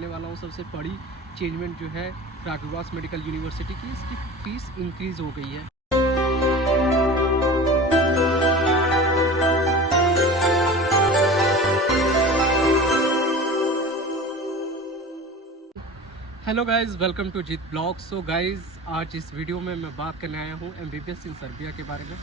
बताने वाला हूँ सबसे बड़ी चेंजमेंट जो है राघवास मेडिकल यूनिवर्सिटी की, इसकी फ़ीस इंक्रीज़ हो गई है। Hello guys, welcome to Jeet blog. So guys, आज इस वीडियो में मैं बात करने आया हूँ एमबीबीएस इन सर्बिया के बारे में।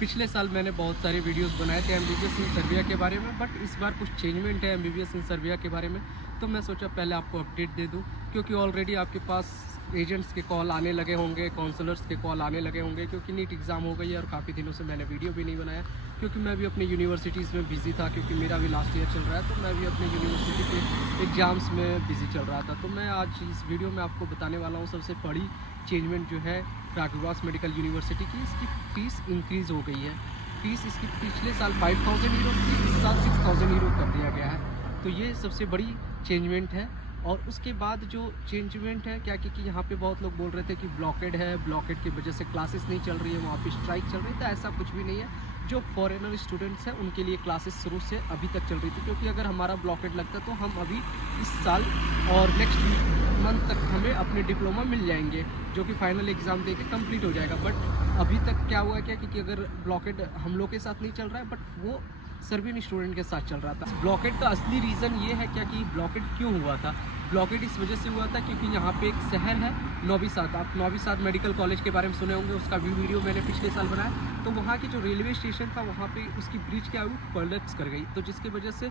पिछले साल मैंने बहुत सारे वीडियोस बनाए थे एमबीबीएस इन सर्बिया के बारे में, बट इस बार कुछ चेंजमेंट है एमबीबीएस इन सर्बिया के बारे में, तो मैं सोचा पहले आपको अपडेट दे दूं, क्योंकि ऑलरेडी आपके पास एजेंट्स के कॉल आने लगे होंगे, काउंसलर्स के कॉल आने लगे होंगे, क्योंकि नीट एग्ज़ाम हो गई है और काफ़ी दिनों से मैंने वीडियो भी नहीं बनाया, क्योंकि मैं भी अपनी यूनिवर्सिटीज़ में बिज़ी था, क्योंकि मेरा भी लास्ट ईयर चल रहा है, तो मैं भी अपने यूनिवर्सिटी के एग्ज़ाम्स में बिज़ी चल रहा था। तो मैं आज इस वीडियो में आपको बताने वाला हूँ सबसे बड़ी चेंजमेंट जो है राघवास मेडिकल यूनिवर्सिटी की, इसकी फ़ीस इंक्रीज़ हो गई है। फ़ीस इसकी पिछले साल 5000 यूरो थी, इस साल 6000 यूरो कर दिया गया है। तो ये सबसे बड़ी चेंजमेंट है। और उसके बाद जो चेंजमेंट है क्या कि यहाँ पे बहुत लोग बोल रहे थे कि ब्लॉकेड है, ब्लॉकेड की वजह से क्लासेस नहीं चल रही है, वहाँ पे स्ट्राइक चल रही है। तो ऐसा कुछ भी नहीं है। जो फॉरेनर स्टूडेंट्स हैं उनके लिए क्लासेस शुरू से अभी तक चल रही थी, क्योंकि अगर हमारा ब्लॉकेड लगता तो हम अभी इस साल और नेक्स्ट मंथ तक हमें अपने डिप्लोमा मिल जाएंगे, जो कि फाइनल एग्ज़ाम दे के कम्प्लीट हो जाएगा। बट अभी तक क्या हुआ क्या कि अगर ब्लॉकेड हम लोग के साथ नहीं चल रहा है, बट वो सर्बियन स्टूडेंट के साथ चल रहा था। ब्लॉकेड का असली रीज़न ये है क्या कि ब्लॉकेड क्यों हुआ था। ब्लॉकेड इस वजह से हुआ था क्योंकि यहाँ पे एक शहर है नौबी साद, आप नौबी साद मेडिकल कॉलेज के बारे में सुने होंगे, उसका भी वीडियो मैंने पिछले साल बनाया। तो वहाँ की जो रेलवे स्टेशन था वहाँ पे उसकी ब्रिज क्या हुई, कोलैप्स कर गई, तो जिसकी वजह से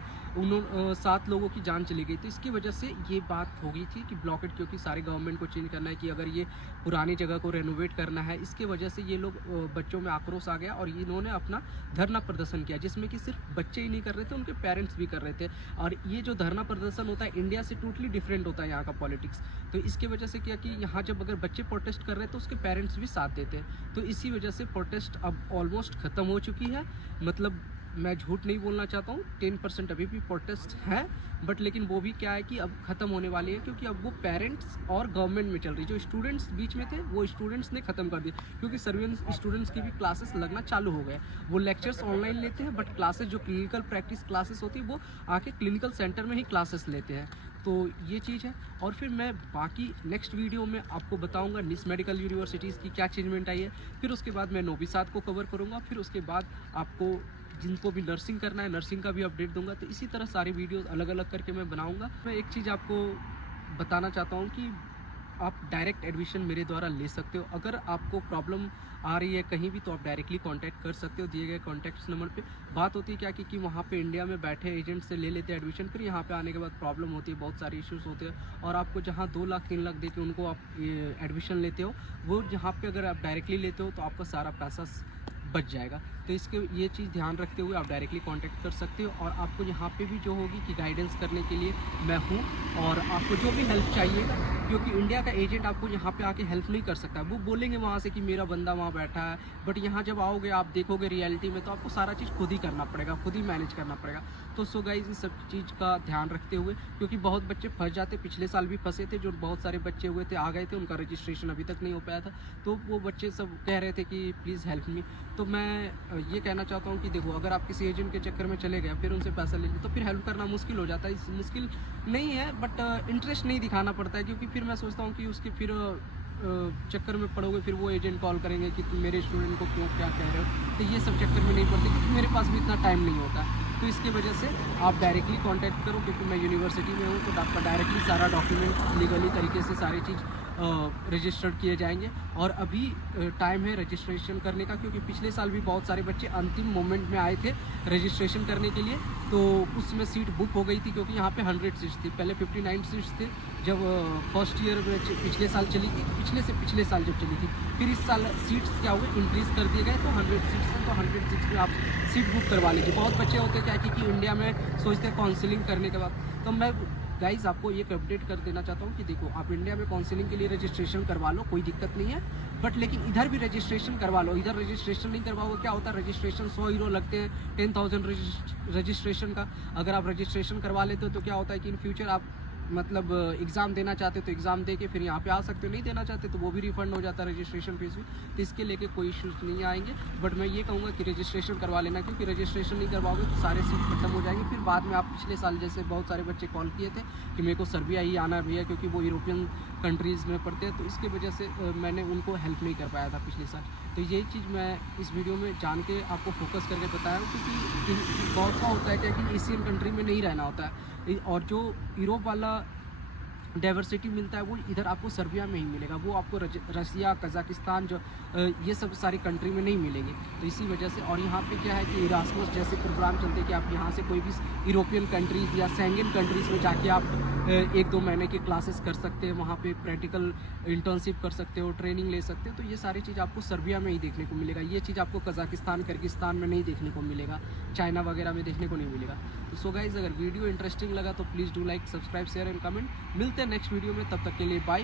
7 लोगों की जान चली गई। तो इसकी वजह से ये बात हो गई थी कि ब्लॉकेड, क्योंकि सारे गवर्नमेंट को चेंज करना है कि अगर ये पुरानी जगह को रेनोवेट करना है, इसके वजह से ये लोग बच्चों में आक्रोश आ गया और इन्होंने अपना धरना प्रदर्शन किया, जिसमें कि सिर्फ बच्चे ही नहीं कर रहे थे, उनके पेरेंट्स भी कर रहे थे। और ये जो धरना प्रदर्शन होता है इंडिया से टोटली डिफरेंट होता है यहाँ का पॉलिटिक्स। तो इसकी वजह से क्या कि यहाँ जब अगर बच्चे प्रोटेस्ट कर रहे हैं तो उसके पेरेंट्स भी साथ देते हैं। तो इसी वजह से प्रोटेस्ट अब ऑलमोस्ट ख़त्म हो चुकी है। मतलब मैं झूठ नहीं बोलना चाहता हूँ, 10% अभी भी प्रोटेस्ट है, बट लेकिन वो भी क्या है कि अब ख़त्म होने वाली है, क्योंकि अब वो पेरेंट्स और गवर्नमेंट में चल रही। जो स्टूडेंट्स बीच में थे वो स्टूडेंट्स ने ख़त्म कर दिया, क्योंकि सर्बियन स्टूडेंट्स की भी क्लासेस लगना चालू हो गए। वो लेक्चर्स ऑनलाइन लेते हैं, बट क्लासेस जो क्लिनिकल प्रैक्टिस क्लासेस होती है वो आके क्लिनिकल सेंटर में ही क्लासेस लेते हैं। तो ये चीज़ है। और फिर मैं बाकी नेक्स्ट वीडियो में आपको बताऊंगा निस मेडिकल यूनिवर्सिटीज़ की क्या चेंजमेंट आई है। फिर उसके बाद मैं नौबी साद को कवर करूंगा, फिर उसके बाद आपको जिनको भी नर्सिंग करना है नर्सिंग का भी अपडेट दूंगा। तो इसी तरह सारी वीडियोस अलग अलग करके मैं बनाऊंगा। मैं एक चीज़ आपको बताना चाहता हूँ कि आप डायरेक्ट एडमिशन मेरे द्वारा ले सकते हो। अगर आपको प्रॉब्लम आ रही है कहीं भी तो आप डायरेक्टली कांटेक्ट कर सकते हो दिए गए कॉन्टैक्ट नंबर पे। बात होती है क्या कि वहाँ पे इंडिया में बैठे एजेंट से ले लेते हैं एडमिशन, फिर यहाँ पे आने के बाद प्रॉब्लम होती है, बहुत सारे इश्यूज़ होते हैं, और आपको जहाँ 2 लाख 3 लाख दे के उनको आप एडमिशन लेते हो, वो जहाँ पे अगर आप डायरेक्टली लेते हो तो आपका सारा पैसा बच जाएगा। तो इसके ये चीज़ ध्यान रखते हुए आप डायरेक्टली कांटेक्ट कर सकते हो। और आपको यहाँ पे भी जो होगी कि गाइडेंस करने के लिए मैं हूँ, और आपको जो भी हेल्प चाहिएगा, क्योंकि इंडिया का एजेंट आपको यहाँ पे आके हेल्प नहीं कर सकता। वो बोलेंगे वहाँ से कि मेरा बंदा वहाँ बैठा है, बट यहाँ जब आओगे आप देखोगे रियलिटी में तो आपको सारा चीज़ खुद ही करना पड़ेगा, खुद ही मैनेज करना पड़ेगा। तो सो गाइस, इस सब चीज़ का ध्यान रखते हुए, क्योंकि बहुत बच्चे फंस जाते, पिछले साल भी फंसे थे, जो बहुत सारे बच्चे हुए थे आ गए थे, उनका रजिस्ट्रेशन अभी तक नहीं हो पाया था, तो वो बच्चे सब कह रहे थे कि प्लीज़ हेल्प मी। तो मैं ये कहना चाहता हूँ कि देखो, अगर आप किसी एजेंट के चक्कर में चले गए फिर उनसे पैसा ले लिए तो फिर हेल्प करना मुश्किल हो जाता है। मुश्किल नहीं है, बट इंटरेस्ट नहीं दिखाना पड़ता है, क्योंकि फिर मैं सोचता हूँ कि उसके फिर चक्कर में पड़ोगे, फिर वो एजेंट कॉल करेंगे कि तुम मेरे स्टूडेंट को क्यों क्या कह रहे हो। तो ये सब चक्कर में नहीं पड़ते, क्योंकि मेरे पास भी इतना टाइम नहीं होता। तो इसकी वजह से आप डायरेक्टली कांटेक्ट करो, क्योंकि मैं यूनिवर्सिटी में हूँ, तो आपका डायरेक्टली सारा डॉक्यूमेंट लीगली तरीके से सारी चीज़ रजिस्टर्ड किए जाएंगे। और अभी टाइम है रजिस्ट्रेशन करने का, क्योंकि पिछले साल भी बहुत सारे बच्चे अंतिम मोमेंट में आए थे रजिस्ट्रेशन करने के लिए, तो उसमें सीट बुक हो गई थी, क्योंकि यहाँ पे 100 सीट्स थी। पहले 59 सीट्स थे जब फर्स्ट ईयर में पिछले साल चली थी, पिछले साल जब चली थी। फिर इस साल सीट्स क्या हुए, इंक्रीज़ कर दिए गए, तो 100 सीट्स हैं, तो 100 सीट्स में आप सीट बुक करवा लीजिए। बहुत बच्चे होते हैं क्या कि इंडिया में सोचते हैं काउंसलिंग करने के बाद। तो मैं गाइज़ आपको एक अपडेट कर देना चाहता हूँ कि देखो, आप इंडिया में काउंसलिंग के लिए रजिस्ट्रेशन करवा लो, कोई दिक्कत नहीं है, बट लेकिन इधर भी रजिस्ट्रेशन करवा लो। इधर रजिस्ट्रेशन नहीं करवाओगे क्या होता है, रजिस्ट्रेशन 100 यूरो लगते हैं, 10,000 रजिस्ट्रेशन का। अगर आप रजिस्ट्रेशन करवा लेते हो तो क्या होता है कि इन फ्यूचर आप मतलब एग्ज़ाम देना चाहते तो एग्ज़ाम दे के फिर यहाँ पे आ सकते हो, नहीं देना चाहते तो वो भी रिफ़ंड हो जाता है रजिस्ट्रेशन फीस भी। तो इसके लेके कोई इश्यूज़ नहीं आएंगे। बट मैं ये कहूँगा कि रजिस्ट्रेशन करवा लेना, क्योंकि रजिस्ट्रेशन नहीं करवाओगे तो सारे सीट खत्म हो जाएंगे। फिर बाद में आप पिछले साल जैसे बहुत सारे बच्चे कॉल किए थे कि मेरे को सर्बिया ही आना है भैया, क्योंकि वो यूरोपियन कंट्रीज़ में पढ़ते हैं, तो इसकी वजह से मैंने उनको हेल्प नहीं कर पाया था पिछले साल। तो यही चीज़ मैं इस वीडियो में जान के आपको फोकस करके बताया हूँ, क्योंकि बहुत का होता है क्या कि एशियन कंट्री में नहीं रहना होता है, और जो यूरोप वाला डाइवर्सिटी मिलता है वो इधर आपको सर्बिया में ही मिलेगा। वो आपको रसिया, कज़ाकिस्तान, जो ये सब सारी कंट्री में नहीं मिलेंगे। तो इसी वजह से, और यहाँ पे क्या है कि इरास्मस जैसे प्रोग्राम चलते हैं कि आप यहाँ से कोई भी यूरोपियन कंट्रीज़ या शेंगन कंट्रीज़ में जाके आप 1-2 महीने की क्लासेस कर सकते हैं, वहाँ पे प्रैक्टिकल इंटर्नशिप कर सकते हो, ट्रेनिंग ले सकते हो। तो ये सारी चीज़ आपको सर्बिया में ही देखने को मिलेगा। ये चीज़ आपको कज़ाकिस्तान, किर्गिस्तान में नहीं देखने को मिलेगा, चाइना वगैरह में देखने को नहीं मिलेगा। तो सो गाइज़, अगर वीडियो इंटरेस्टिंग लगा तो please do like, subscribe, share and comment. मिलते हैं नेक्स्ट वीडियो में, तब तक के लिए बाय।